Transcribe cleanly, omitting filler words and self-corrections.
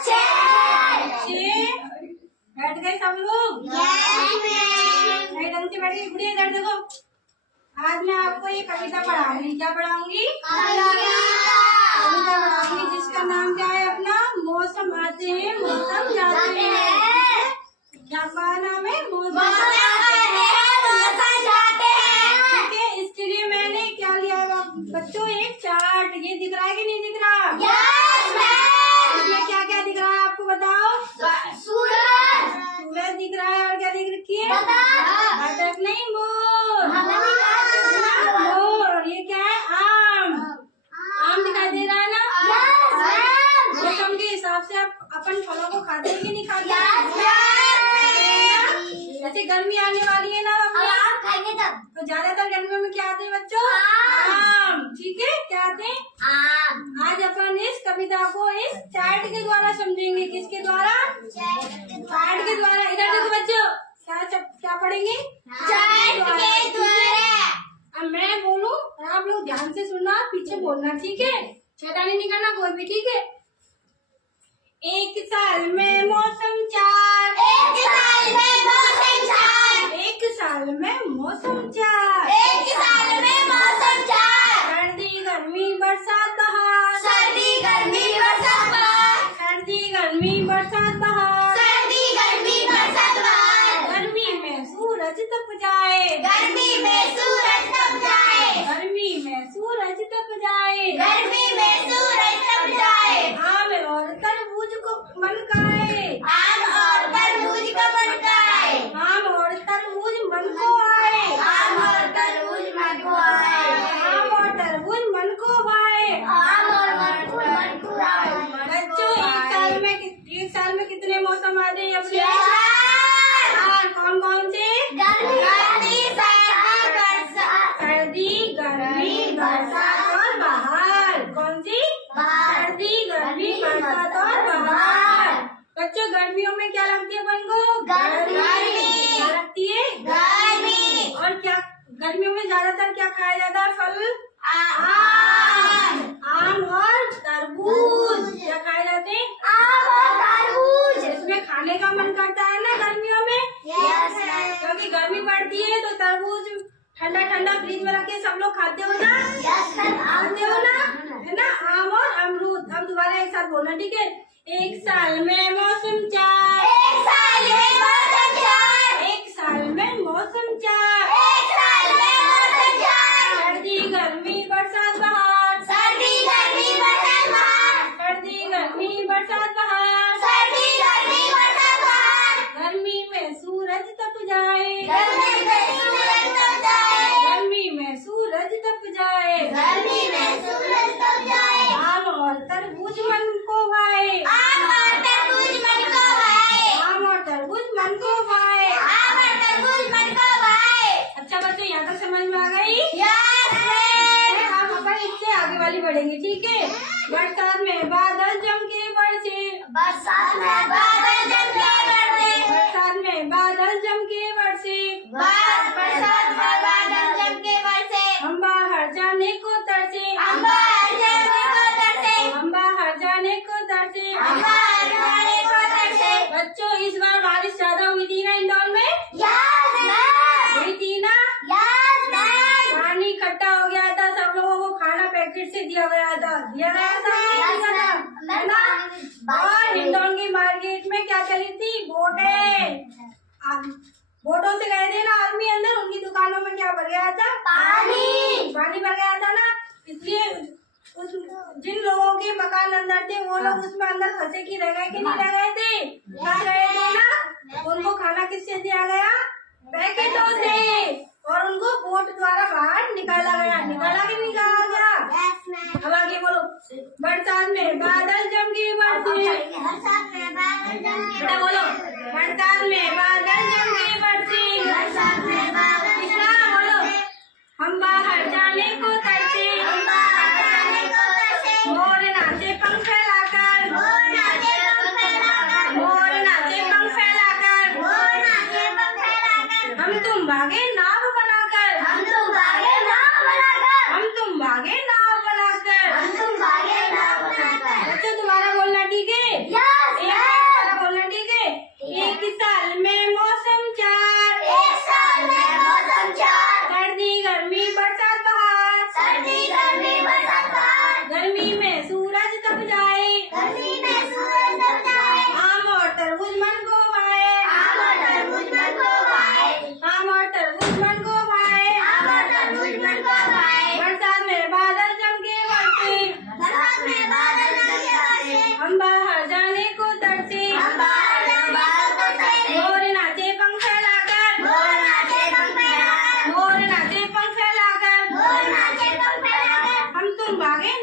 अच्छे। बैठ गए सब लोग? सही ढंग से बैठे। गुड़िया इधर देखो, आज मैं आपको ये कविता पढ़ाऊंगी। क्या पढ़ाऊंगी? कविता पढ़ाऊंगी जिसका नाम क्या है अपना? मौसम आते हैं मौसम जाते हैं। क्या नाम है? मौसम आते हैं मौसम जाते हैं। ठीक है, इसके लिए मैंने क्या लिया बच्चों? एक चार्ट। ये दिख रहा है कि नहीं दिख रहा? इसमें क्या क्या दिख रहा है आपको बताओ? सूरज दिख रहा है। और क्या दिख रखी है? बतख नहीं, मोर। मोर। और ये क्या है? आम दिखाई दे रहा है ना? मौसम के हिसाब से आप अपन फलों को खाते हैं कि नहीं खाते? जैसे गर्मी आने वाली है ना, तो ज्यादातर गर्मियों में क्या आते हैं बच्चों? आम। ठीक है, क्या आते हैं? आम। आज अपन इस कविता को इस चार्ट के द्वारा समझेंगे। किसके द्वारा? चार्ट के द्वारा। इधर देखो बच्चों, क्या पढ़ेंगे? चार्ट के द्वारा। अब मैं बोलूं और आप लोग ध्यान से सुनना, पीछे बोलना। ठीक है, शैतानी नहीं करना कोई भी। ठीक है। एक साल में मौसम चार। एक साल में मौसम चार। एक साल में मौसम चार। एक साल में मौसम चार। सर्दी गर्मी बरसात बहार। सर्दी गर्मी बरसात बहार। सर्दी गर्मी बरसात बहार। सर्दी गर्मी बरसात बहार। गर्मी में सूरज तप जाए। गर्मी में सूरज तप जाए। गर्मी में सूरज तप जाए। गर्मी में सूरज तप जाए। आम और तरबूज को मन खाए। आम और तरबूज को मन खाए। आम और तरबूज मन को आए। आम और तरबूज मन को आए। आम और तरबूज मन को भाए। आम और तरबूज मन को आए। बच्चों, एक साल में कितने मौसम आते हैं अपने? कौन कौन से? सर्दी गर्मी बरसात और बहार। कौन सी? सर्दी गर्मी बरसात और बहार। बच्चों, गर्मियों में क्या लगती है अपन को? गर्मी। क्या लगती है? गर्मी। और क्या गर्मियों में ज्यादातर क्या खाया जाता है? फल? आम और तरबूज। क्या खाए जाते हैं? आम और तरबूज। इसमें खाने का मन करता है ना गर्मियों में? क्योंकि गर्मी पड़ती है तो तरबूज ठंडा ठंडा फ्रिज में रख के सब लोग खाते हो ना? खाते हो ना? है ना? आम और अमरूद। अब दोबारा एक साथ बोलना। ठीक है। एक साल में मौसम चार। एक साल में मौसम चार। एक साल में मौसम चार। एक साल में मौसम चार। सर्दी गर्मी बरसात बहार। सर्दी गर्मी बरसात बहार। सर्दी गर्मी बरसात बहार। सर्दी गर्मी बरसात बहार। गर्मी में सूरज तप जाए। गर्मी में सूरज तप जाए। गर्मी में सूरज तप जाए। गर्मी में सूरज तप जाए। आम और तरबूज मन को भाए। आम और तरबूज मन को भाए। आम और तरबूज मन को भाए। आम और तरबूज मन को भाए। अच्छा बच्चों, यहाँ तक समझ में आ गई? अब अपन इससे आगे वाली बढ़ेंगे। ठीक है। बरसात में बादल जम के बरसे। बरसात में बादल जम के बरसे। बरसात में बादल जम के बरसे। बरसात में बादल जम के बरसे। हम बाहर जाने को तरसे। हम बाहर जाने को तरसे। हम बाहर जाने को तरसे। हम बाहर जाने को तरसे। बच्चों, इस बार बारिश ज्यादा हुई थी ना इंदौर में? हुई थी ना? पानी इकट्ठा हो गया था। सब लोगों को खाना पैकेट से दिया गया था। दिया गया था है ना? और इंदौर की मार्केट में क्या चली थी? बोटें। बोटों से गए थे ना आदमी अंदर, उनकी दुकानों में क्या भर गया था? पानी भर गया था ना। इसलिए उस जिन लोगों के मकान अंदर थे वो लोग उसमें अंदर फंसे की रह गए कि नहीं रह गए थे? रह गए थे ना। उनको खाना किससे दिया गया? पैकेटों से। और उनको बोट द्वारा बाहर निकाला गया। निकाला कि नहीं निकाला गया? अब आगे बोलो। बरसात में बादल जम के बरसे। बेटा बोलो। बरसात में बादल जम के बरसे। बरसात में बादल बोलो। हम बाहर जाने को तरसे। हम बाहर जाने को तरसे। मोर नाचे पंख फैलाकर। मोर नाचे पंख फैलाकर। मोर नाचे पंख फैलाकर। मोर नाचे पंख फैलाकर। हम तुम भागे नाव बनाकर। हम तुम भागे नाव बनाकर। हम तुम भागे नाव बनाकर। हम तुम भागे नाव बनाकर। बच्चों, दोबारा बोलना। ठीक है। गर्मी में सूरज तप जाए, आम और तरबूज मन को भाए, आम और तरबूज मन को भाए। बरसात में बादल चमके बरसे, हम बाहर जाने को तरसे, मोर नाचे पंख फैलाकर, हम तुम भागे